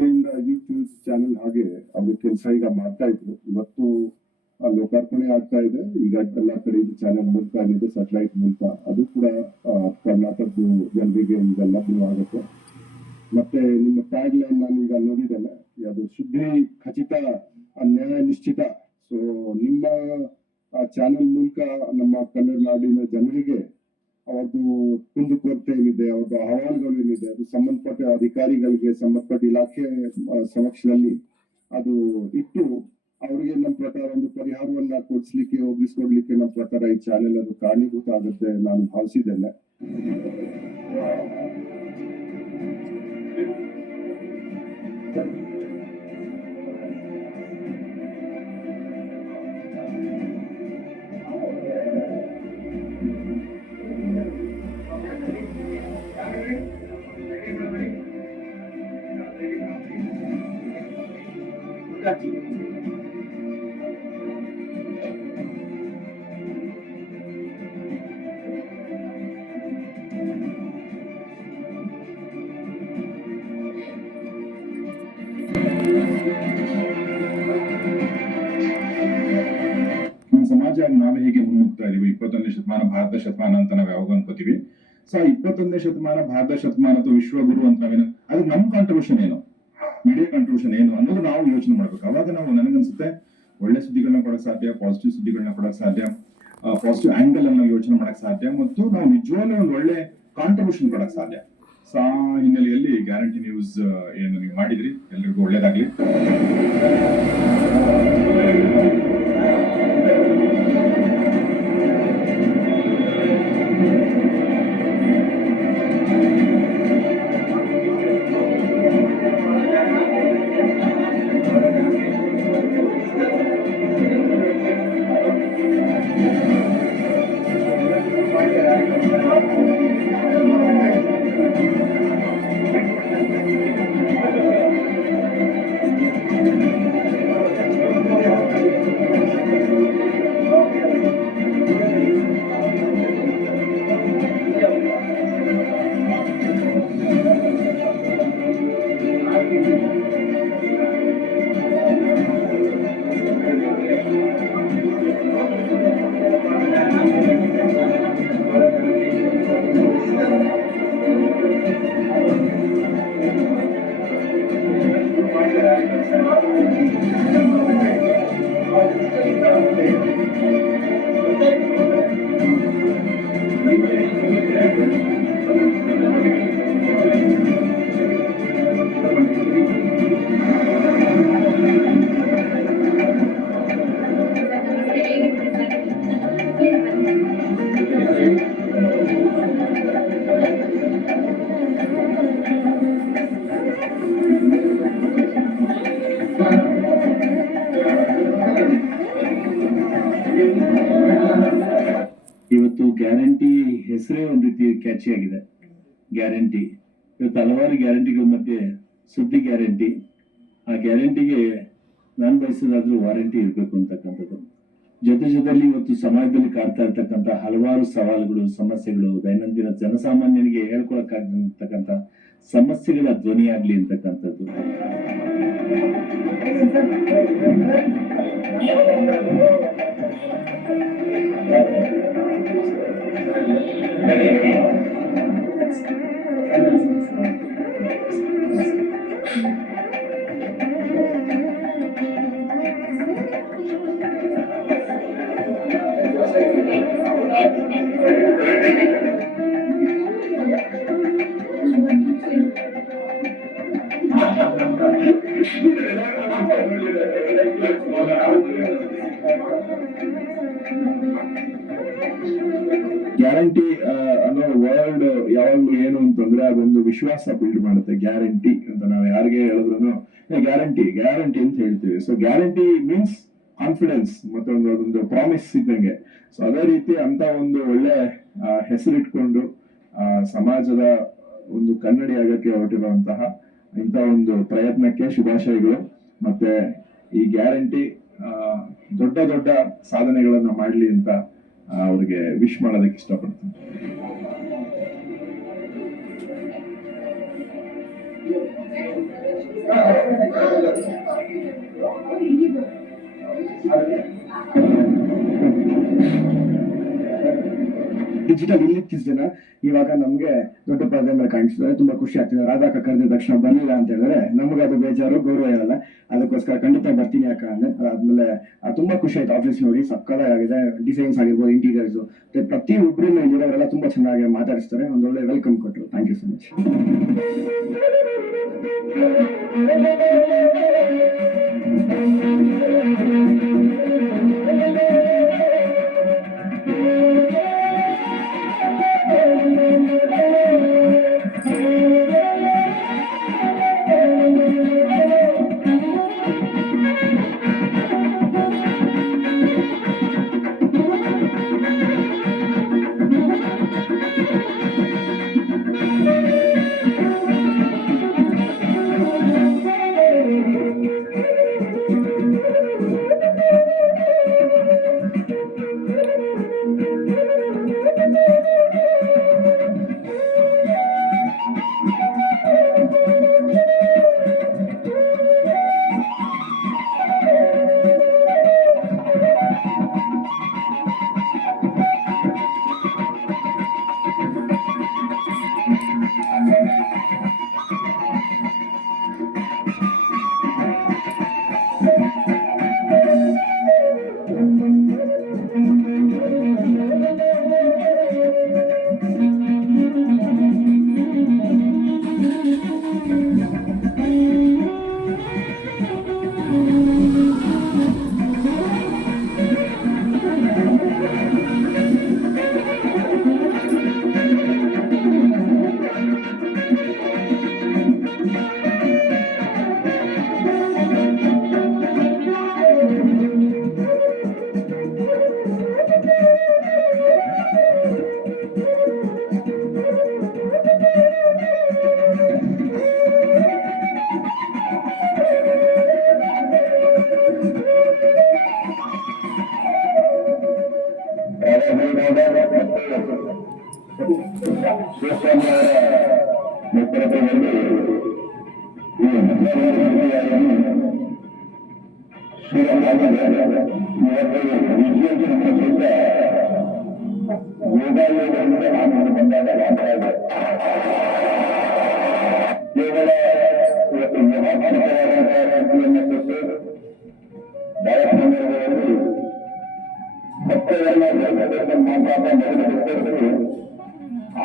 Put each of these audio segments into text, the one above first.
ಮೊದಲಿಂದ YouTube channel ಹಾಗೆ ಅವ್ರ ಕೆಲಸ ಈಗ ಮಾಡ್ತಾ ಇದ್ರು. ಇವತ್ತು ಲೋಕಾರ್ಪಣೆ ಆಗ್ತಾ ಇದೆ. ಈಗ ಎಲ್ಲಾ ಕಡೆ ಇದು ಚಾನೆಲ್ ಮೂಲಕ ಏನಿದೆ ಸ್ಯಾಟಲೈಟ್ ಮೂಲಕ ಅದು ಕೂಡ ಕರ್ನಾಟಕದ ಜನರಿಗೆ ಇದೆಲ್ಲ ಆಗುತ್ತೆ. ಮತ್ತೆ ನಿಮ್ಮ ಟ್ಯಾಗ್ ಲೈನ್ ನಾನು ಈಗ ನೋಡಿದ್ದೇನೆ, ಅದು ಸುದ್ದಿ ಖಚಿತ, ನ್ಯಾಯ ನಿಶ್ಚಿತ. ಸೊ ನಿಮ್ಮ ಚಾನೆಲ್ ಮೂಲಕ ನಮ್ಮ ಕನ್ನಡ ನಾಡಿನ ಜನರಿಗೆ ಅವ್ರದ್ದು ಕುಂದುಕೊರತೆ ಏನಿದೆ, ಅವ್ರದ್ದು ಅಹವಾಲುಗಳು ಏನಿದೆ, ಅದು ಸಂಬಂಧಪಟ್ಟ ಅಧಿಕಾರಿಗಳಿಗೆ, ಸಂಬಂಧಪಟ್ಟ ಇಲಾಖೆ ಸಮಕ್ಷದಲ್ಲಿ ಅದು ಇಟ್ಟು ಅವ್ರಿಗೆ ನಮ್ಮ ಪ್ರಕಾರ ಒಂದು ಪರಿಹಾರವನ್ನ ಕೊಡಿಸ್ಲಿಕ್ಕೆ, ಒದಗಿಸ್ಕೊಡ್ಲಿಕ್ಕೆ ನಮ್ಮ ಪ್ರಕಾರ ಈ ಚಾನೆಲ್ ಅದು ಕಾರಣೀಭೂತ ಆಗುತ್ತೆ ನಾನು ಭಾವಿಸಿದ್ದೇನೆ. ಸಮಾಜ ನಾವೇ ಹೇಗೆ ಮುನ್ನುಗ್ತಾ ಇದೀವಿ, 21ನೇ ಶತಮಾನ ಭಾರತ ಶತಮಾನ ಅಂತ ನಾವ್ ಯಾವಾಗ ಅನ್ಕೋತೀವಿ. ಸೊ 21ನೇ ಶತಮಾನ ಭಾರತ ಶತಮಾನ ಅಥವಾ ವಿಶ್ವಗುರು ಅಂತ ನಾವೇನು, ಅದು ನಮ್ ಕಾಂಟ್ರಿಬ್ಯೂಷನ್ ಏನು, ಮೀಡಿಯಾ ಕಾಂಟ್ರಿಬ್ಯೂಷನ್ ಏನು ಅನ್ನೋದು ನಾವು ಯೋಚನೆ ಮಾಡ್ಬೇಕು. ಅವಾಗ ನಾವು, ನನಗನ್ಸುತ್ತೆ, ಒಳ್ಳೆ ಸುದ್ದಿಗಳನ್ನ ಕೊಡಕ್ ಸಾಧ್ಯ, ಪಾಸಿಟಿವ್ ಸುದ್ದಿಗಳನ್ನ ಕೊಡಕ್ ಸಾಧ್ಯ, ಪಾಸಿಟಿವ್ ಆಂಗಲ್ ಅನ್ನ ಯೋಚನೆ ಮಾಡಕ್ ಸಾಧ್ಯ, ಮತ್ತು ನಾವು ನಿಜವಾಗ್ಲೂ ಒಂದು ಒಳ್ಳೆ ಕಾಂಟ್ರಿಬ್ಯೂಷನ್ ಕೊಡಕ್ ಸಾಧ್ಯ. ಸೊ ಆ ಹಿನ್ನೆಲೆಯಲ್ಲಿ ಗ್ಯಾರಂಟಿ ನ್ಯೂಸ್ ಏನು ನೀವು ಮಾಡಿದ್ರಿ, ಎಲ್ರಿಗೂ ಒಳ್ಳೇದಾಗ್ಲಿ. ಇವತ್ತು ಗ್ಯಾರಂಟಿ ಹೆಸರೇ ಒಂದ್ ರೀತಿ ಕ್ಯಾಚಿ ಆಗಿದೆ. ಗ್ಯಾರಂಟಿ ಇವತ್ತು ಹಲವಾರು ಗ್ಯಾರಂಟಿಗಳ ಮಧ್ಯೆ ಸುದ್ದಿ ಗ್ಯಾರಂಟಿ. ಆ ಗ್ಯಾರಂಟಿಗೆ ನಾನು ಬಯಸೋದಾದ್ರೂ ವಾರಂಟಿ ಇರ್ಬೇಕು ಅಂತಕ್ಕಂಥದ್ದು. ಜೊತೆಲಿ ಇವತ್ತು ಸಮಾಜದಲ್ಲಿ ಕಾಡ್ತಾ ಇರ್ತಕ್ಕಂಥ ಹಲವಾರು ಸವಾಲುಗಳು, ಸಮಸ್ಯೆಗಳು, ದೈನಂದಿನ ಜನಸಾಮಾನ್ಯನಿಗೆ ಹೇಳ್ಕೊಳಕ್ಕಾಗಿರ್ತಕ್ಕಂಥ ಸಮಸ್ಯೆಗಳ ಧ್ವನಿಯಾಗ್ಲಿ ಅಂತಕ್ಕಂಥದ್ದು. ಗ್ಯಾರಂಟಿ ಅನ್ನೋ ವರ್ಡ್ ಯಾವಾಗ್ಲೂ ಏನು ಅಂತಂದ್ರೆ ಅದೊಂದು ವಿಶ್ವಾಸ ಬಿಲ್ಡ್ ಮಾಡುತ್ತೆ. ಗ್ಯಾರಂಟಿ ಅಂತ ನಾವು ಯಾರಿಗೆ ಹೇಳಿದ್ರು ಗ್ಯಾರಂಟಿ ಗ್ಯಾರಂಟಿ ಅಂತ ಹೇಳ್ತೀವಿ. ಸೊ ಗ್ಯಾರಂಟಿ ಮೀನ್ಸ್ ಕಾನ್ಫಿಡೆನ್ಸ್ ಮತ್ತೆ ಅದೊಂದು ಪ್ರಾಮಿಸ್ ಇದ್ದಂಗೆ. ಸೊ ಅದೇ ರೀತಿ ಅಂತ ಒಂದು ಒಳ್ಳೆ ಹೆಸರಿಟ್ಕೊಂಡು ಸಮಾಜದ ಒಂದು ಕನ್ನಡಿ ಆಗಕ್ಕೆ ಹೊರಟಿರುವಂತಹ ಇಂಥ ಒಂದು ಪ್ರಯತ್ನಕ್ಕೆ ಶುಭಾಶಯಗಳು. ಮತ್ತೆ ಈ ಗ್ಯಾರಂಟಿ ದೊಡ್ಡ ದೊಡ್ಡ ಸಾಧನೆಗಳನ್ನ ಮಾಡ್ಲಿ ಅಂತ ಅವ್ರಿಗೆ ವಿಶ್ ಮಾಡೋದಕ್ಕೆ ಇಷ್ಟಪಡ್ತೀನಿ. Yeah. ಡಿಜಿಟಲ್ ಇಲ್ಲಿಕ್ಕಿಸ್ ದಿನ ಇವಾಗ ನಮ್ಗೆ ದೊಡ್ಡ ಪರದೆ ಮೇಲೆ ಕಾಣಿಸ್ತಾರೆ, ತುಂಬಾ ಖುಷಿ ಆಗ್ತಿದೆ. ರಾಧಾಕ ಕರೆದ ತಕ್ಷಣ ಬರ್ಲಿಲ್ಲ ಅಂತ ಹೇಳಿದ್ರೆ ನಮ್ಗೆ ಅದು ಬೇಜಾರು, ಗೌರವ ಇರಲ್ಲ. ಅದಕ್ಕೋಸ್ಕರ ಖಂಡಿತ ಬರ್ತೀನಿ ಅಕ್ಕ ಅಂದೆ. ಅದಾದ್ಮೇಲೆ ತುಂಬಾ ಖುಷಿ ಆಯ್ತು ಆಫೀಸ್ ನೋಡಿ, ಸಕ್ಕತ್ತಾಗಿದೆ. ಡಿಸೈನ್ಸ್ ಆಗಿರ್ಬೋದು, ಇಂಟೀರಿಯರ್ಸ್, ಪ್ರತಿ ಒಬ್ರು ಇಲ್ಲಿರೋರೆಲ್ಲ ತುಂಬಾ ಚೆನ್ನಾಗಿ ಮಾತಾಡಿಸ್ತಾರೆ. ಒಂದೊಳ್ಳೆ ವೆಲ್ಕಮ್ ಕೊಟ್ಟರು. Thank you so much.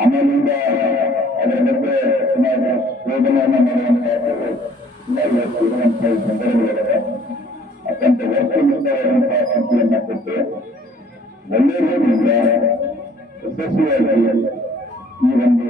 ಆಮೇಲಿಂದ ಅದರ ಬಗ್ಗೆ ಶೋಧನೆಯನ್ನ ಮಾಡುವಂತಹ ಸಂದರ್ಭಗಳಿವೆ. ಅತ್ಯಂತ ವಸ್ತುನಿಷ್ಠವಾದಂತಹ ಸಂಖ್ಯೆಯನ್ನ ಕೊಟ್ಟು ಒಳ್ಳೆಯದರಿಂದ ಯಶಸ್ವಿಯಾಗಿ ಈ ಒಂದು